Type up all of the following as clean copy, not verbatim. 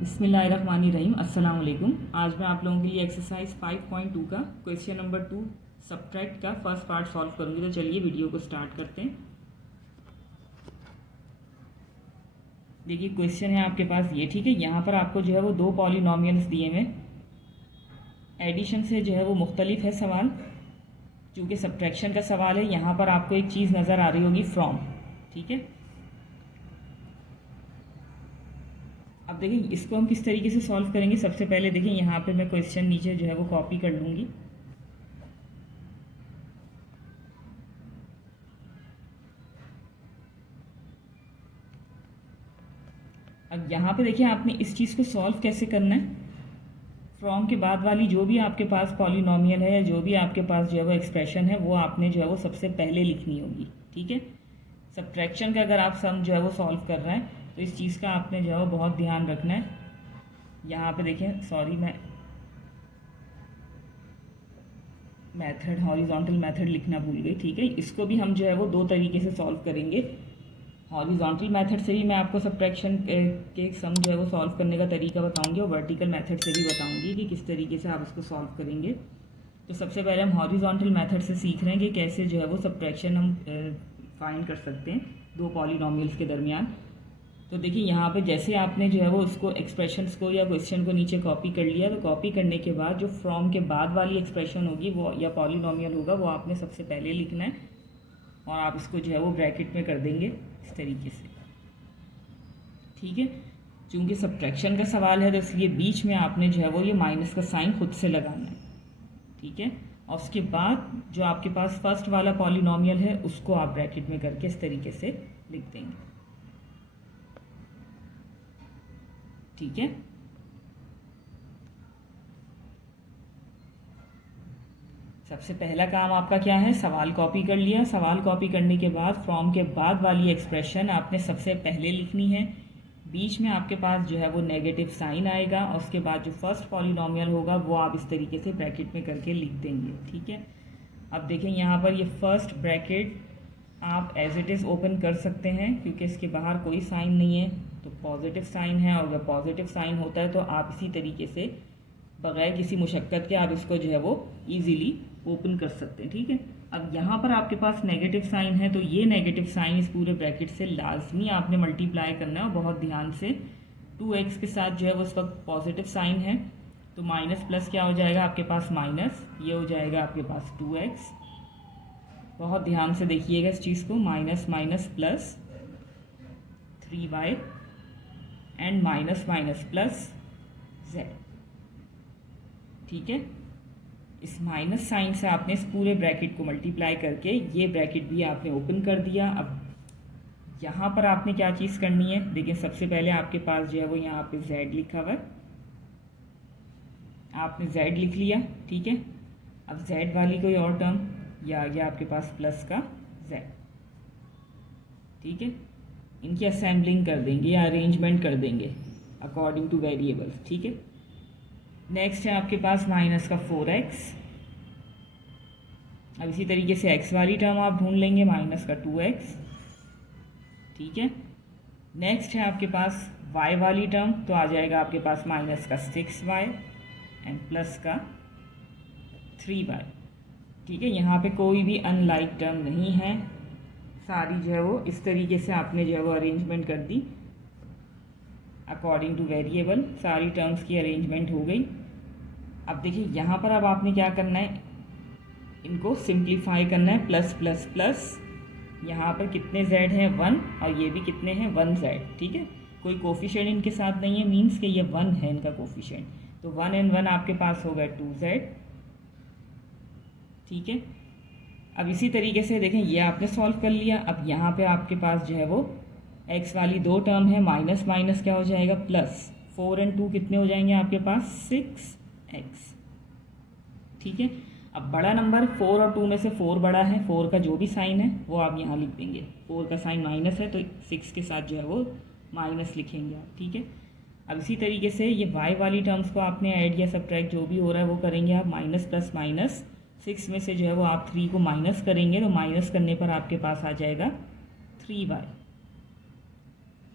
बिस्मिल्लाहिर्रहमानिर्रहीम। अस्सलाम वालेकुम। आज मैं आप लोगों के लिए एक्सरसाइज 5.2 का क्वेश्चन नंबर 2 सब्ट्रैक्ट का फर्स्ट पार्ट सॉल्व करूंगी। तो चलिए वीडियो को स्टार्ट करते हैं। देखिए क्वेश्चन है आपके पास ये, ठीक है। यहाँ पर आपको जो है वो दो पॉलिनोमियल्स दिए हुए, एडिशन से जो है वो मुख्तलिफ है सवाल। चूँकि सब्ट्रैक्शन का सवाल है, यहाँ पर आपको एक चीज़ नज़र आ रही होगी फ्रॉम, ठीक है। अब देखिए इसको हम किस तरीके से सॉल्व करेंगे। सबसे पहले देखिए यहाँ पे मैं क्वेश्चन नीचे जो है वो कॉपी कर लूँगी। अब यहाँ पे देखिए आपने इस चीज़ को सॉल्व कैसे करना है। फ्रॉम के बाद वाली जो भी आपके पास पॉलिनोमियल है या जो भी आपके पास जो है वो एक्सप्रेशन है, वो आपने जो है वो सबसे पहले लिखनी होगी, ठीक है। सब्ट्रैक्शन का अगर आप सम जो है वो सॉल्व कर रहे हैं तो इस चीज़ का आपने जो है वो बहुत ध्यान रखना है। यहाँ पे देखिए, सॉरी मैं मेथड हॉरिजॉन्टल मेथड लिखना भूल गई, ठीक है। इसको भी हम जो है वो दो तरीके से सॉल्व करेंगे। हॉरिजॉन्टल मेथड से भी मैं आपको सब्ट्रैक्शन के सम जो है वो सॉल्व करने का तरीका बताऊंगी और वर्टिकल मेथड से भी बताऊंगी कि किस तरीके से आप इसको सॉल्व करेंगे। तो सबसे पहले हम हॉरिजॉन्टल मेथड से सीख रहे हैं कि कैसे जो है वो सब्ट्रैक्शन हम फाइंड कर सकते हैं दो पॉलिनोमियल्स के दरमियान। तो देखिए यहाँ पे जैसे आपने जो है वो उसको एक्सप्रेशंस को या क्वेश्चन को नीचे कॉपी कर लिया, तो कॉपी करने के बाद जो फ्रॉम के बाद वाली एक्सप्रेशन होगी वो या पॉलिनोमियल होगा, वो आपने सबसे पहले लिखना है और आप इसको जो है वो ब्रैकेट में कर देंगे इस तरीके से, ठीक है। चूँकि सब्ट्रैक्शन का सवाल है तो इसलिए बीच में आपने जो है वो ये माइनस का साइन खुद से लगाना है, ठीक है। और उसके बाद जो आपके पास फर्स्ट वाला पॉलिनोमियल है उसको आप ब्रैकेट में करके इस तरीके से लिख देंगे, ठीक है। सबसे पहला काम आपका क्या है, सवाल कॉपी कर लिया। सवाल कॉपी करने के बाद फ्रॉम के बाद वाली एक्सप्रेशन आपने सबसे पहले लिखनी है। बीच में आपके पास जो है वो नेगेटिव साइन आएगा और उसके बाद जो फर्स्ट पॉलिनोमियल होगा वो आप इस तरीके से ब्रैकेट में करके लिख देंगे, ठीक है। अब देखें यहाँ पर ये फर्स्ट ब्रैकेट आप एज इट इज़ ओपन कर सकते हैं क्योंकि इसके बाहर कोई साइन नहीं है, तो पॉजिटिव साइन है। और अगर पॉजिटिव साइन होता है तो आप इसी तरीके से बगैर किसी मुशक्क़त के आप इसको जो है वो ईज़िली ओपन कर सकते हैं, ठीक है। अब यहाँ पर आपके पास नेगेटिव साइन है तो ये नेगेटिव साइन इस पूरे ब्रैकेट से लाजमी आपने मल्टीप्लाई करना है और बहुत ध्यान से। 2x के साथ जो है वो उस वक्त पॉजिटिव साइन है तो माइनस प्लस क्या हो जाएगा आपके पास, माइनस, ये हो जाएगा आपके पास 2x। बहुत ध्यान से देखिएगा इस चीज़ को, minus minus plus 3y and minus minus plus z, ठीक है। इस माइनस साइन से आपने इस पूरे ब्रैकेट को मल्टीप्लाई करके ये ब्रैकेट भी आपने ओपन कर दिया। अब यहाँ पर आपने क्या चीज़ करनी है, देखिए सबसे पहले आपके पास जो है वो यहाँ पे z लिखा हुआ है, आपने z लिख लिया, ठीक है। अब z वाली कोई और टर्म या आपके पास प्लस का z, ठीक है। इनकी असेंबलिंग कर देंगे या अरेंजमेंट कर देंगे अकॉर्डिंग टू वेरिएबल्स, ठीक है। नेक्स्ट है आपके पास माइनस का 4x। अब इसी तरीके से x वाली टर्म आप ढूंढ लेंगे, माइनस का 2x, ठीक है। नेक्स्ट है आपके पास y वाली टर्म, तो आ जाएगा आपके पास माइनस का 6y एंड प्लस का 3y, ठीक है। यहाँ पे कोई भी अनलाइक टर्म नहीं है, सारी जो है वो इस तरीके से आपने जो है वो अरेंजमेंट कर दी अकॉर्डिंग टू वेरिएबल। सारी टर्म्स की अरेंजमेंट हो गई। अब देखिए यहाँ पर अब आपने क्या करना है, इनको सिंप्लीफाई करना है, प्लस प्लस प्लस, यहाँ पर कितने z हैं 1 और ये भी कितने हैं 1z, ठीक है। कोई कोफिशिएंट इनके साथ नहीं है, मीन्स कि ये 1 है इनका कोफिशिएंट, तो 1 एंड 1 आपके पास हो गए 2z, ठीक है। अब इसी तरीके से देखें ये आपने सॉल्व कर लिया। अब यहाँ पे आपके पास जो है वो x वाली दो टर्म है, माइनस माइनस क्या हो जाएगा प्लस, 4 एंड 2 कितने हो जाएंगे आपके पास 6x, ठीक है। अब बड़ा नंबर 4 और 2 में से 4 बड़ा है, 4 का जो भी साइन है वो आप यहाँ लिख देंगे। 4 का साइन माइनस है तो 6 के साथ जो है वो माइनस लिखेंगे आप, ठीक है। अब इसी तरीके से ये y वाली टर्म्स को आपने ऐड या सब्ट्रैक्ट जो भी हो रहा है वो करेंगे आप। माइनस प्लस माइनस, 6 में से जो है वो आप 3 को माइनस करेंगे तो माइनस करने पर आपके पास आ जाएगा 3y,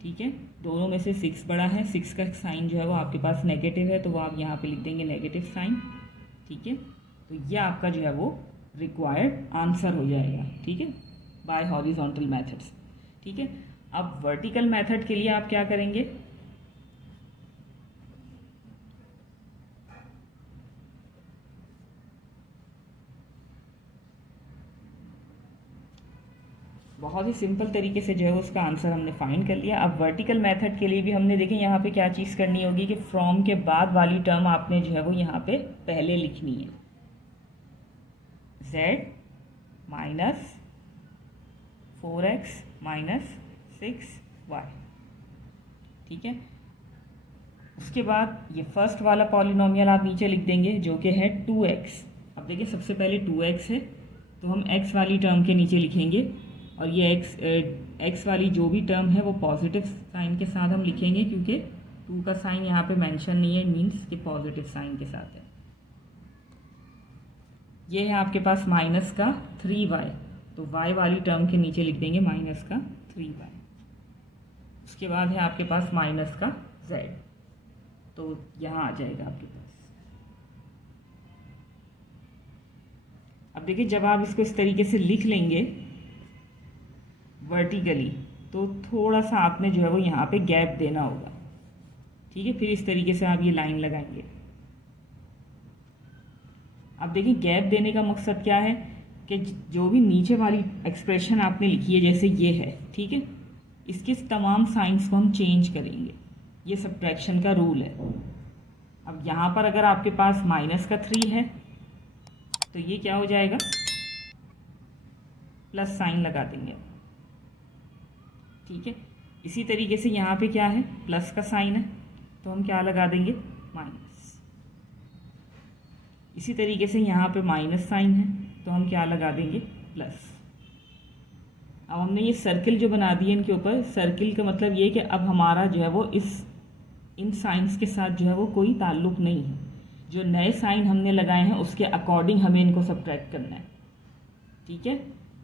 ठीक है, दोनों में से 6 बड़ा है, 6 का साइन जो है वो आपके पास नेगेटिव है, तो वो आप यहाँ पे लिख देंगे नेगेटिव साइन। ठीक है, तो ये आपका जो है वो रिक्वायर्ड आंसर हो जाएगा। ठीक है, बाय हॉरिजॉन्टल मेथड्स। ठीक है, अब वर्टिकल मेथड के लिए आप क्या करेंगे, बहुत ही सिंपल तरीके से जो है उसका आंसर हमने फाइंड कर लिया। अब वर्टिकल मेथड के लिए भी हमने देखें यहाँ पे क्या चीज़ करनी होगी कि फ्रॉम के बाद वाली टर्म आपने जो है वो यहाँ पे पहले लिखनी है, z minus 4x minus 6y। ठीक है, उसके बाद ये फर्स्ट वाला पॉलिनोमियल आप नीचे लिख देंगे जो कि है 2x। अब देखिए सबसे पहले 2x है तो हम x वाली टर्म के नीचे लिखेंगे, और ये x वाली जो भी टर्म है वो पॉजिटिव साइन के साथ हम लिखेंगे, क्योंकि 2 का साइन यहाँ पे मेंशन नहीं है, मीन्स कि पॉजिटिव साइन के साथ है। ये है आपके पास माइनस का 3y, तो y वाली टर्म के नीचे लिख देंगे माइनस का 3y। उसके बाद है आपके पास माइनस का z, तो यहाँ आ जाएगा आपके पास। अब देखिए जब आप इसको इस तरीके से लिख लेंगे वर्टिकली, तो थोड़ा सा आपने जो है वो यहाँ पे गैप देना होगा। ठीक है, फिर इस तरीके से आप ये लाइन लगाएंगे। अब देखिए गैप देने का मकसद क्या है कि जो भी नीचे वाली एक्सप्रेशन आपने लिखी है जैसे ये है, ठीक है, इसके तमाम साइंस को हम चेंज करेंगे, ये सब्ट्रैक्शन का रूल है। अब यहाँ पर अगर आपके पास माइनस का 3 है तो ये क्या हो जाएगा, प्लस साइन लगा देंगे। ठीक है, इसी तरीके से यहाँ पे क्या है, प्लस का साइन है तो हम क्या लगा देंगे, माइनस। इसी तरीके से यहाँ पे माइनस साइन है तो हम क्या लगा देंगे, प्लस। अब हमने ये सर्किल जो बना दिए इनके ऊपर, सर्किल का मतलब ये कि अब हमारा जो है वो इन साइंस के साथ जो है वो कोई ताल्लुक नहीं है, जो नए साइन हमने लगाए हैं उसके अकॉर्डिंग हमें इनको सब्ट्रैक्ट करना है। ठीक है,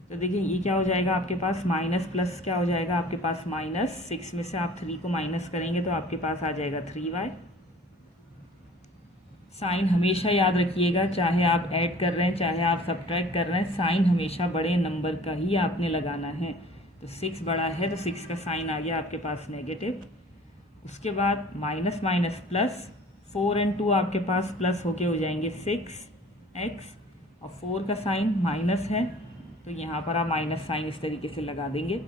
तो देखिए ये क्या हो जाएगा आपके पास, माइनस प्लस क्या हो जाएगा आपके पास माइनस, 6 में से आप 3 को माइनस करेंगे तो आपके पास आ जाएगा 3y। साइन हमेशा याद रखिएगा, चाहे आप ऐड कर रहे हैं चाहे आप सब्ट्रैक्ट कर रहे हैं, साइन हमेशा बड़े नंबर का ही आपने लगाना है। तो 6 बड़ा है तो 6 का साइन आ गया आपके पास नेगेटिव। उसके बाद माइनस माइनस प्लस, 4 और 2 आपके पास प्लस होके हो जाएंगे 6x, और 4 का साइन माइनस है तो यहाँ पर आप माइनस साइन इस तरीके से लगा देंगे।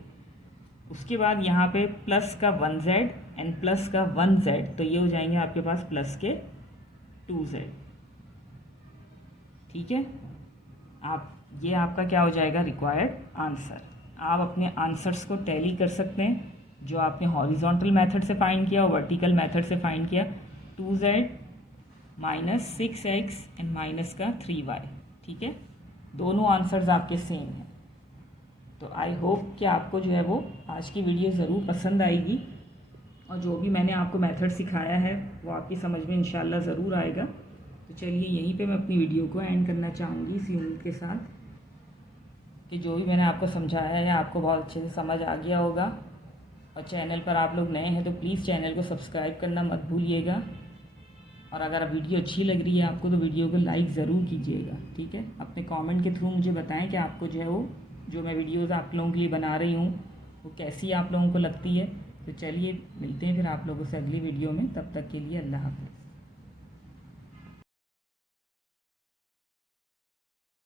उसके बाद यहाँ पे प्लस का 1z एंड प्लस का 1z, तो ये हो जाएंगे आपके पास प्लस के 2z। ठीक है, ये आपका क्या हो जाएगा, रिक्वायर्ड आंसर। आप अपने आंसर्स को टैली कर सकते हैं, जो आपने हॉरिजॉन्टल मेथड से फाइंड किया और वर्टिकल मेथड से फाइंड किया। 2z minus 6x and minus का 3y। ठीक है, दोनों आंसर्स आपके सेम हैं। तो आई होप कि आपको जो है वो आज की वीडियो ज़रूर पसंद आएगी, और जो भी मैंने आपको मेथड सिखाया है वो आपकी समझ में इंशाल्लाह ज़रूर आएगा। तो चलिए यहीं पे मैं अपनी वीडियो को एंड करना चाहूँगी इसी उम्मीद के साथ कि जो भी मैंने आपको समझाया है आपको बहुत अच्छे से समझ आ गया होगा। और चैनल पर आप लोग नए हैं तो प्लीज़ चैनल को सब्सक्राइब करना मत भूलिएगा, और अगर वीडियो अच्छी लग रही है आपको तो वीडियो को लाइक ज़रूर कीजिएगा। ठीक है, अपने कमेंट के थ्रू मुझे बताएं कि आपको जो है वो जो मैं वीडियोस आप लोगों के लिए बना रही हूँ वो कैसी आप लोगों को लगती है। तो चलिए मिलते हैं फिर आप लोगों से अगली वीडियो में, तब तक के लिए अल्लाह हाफ़िज़।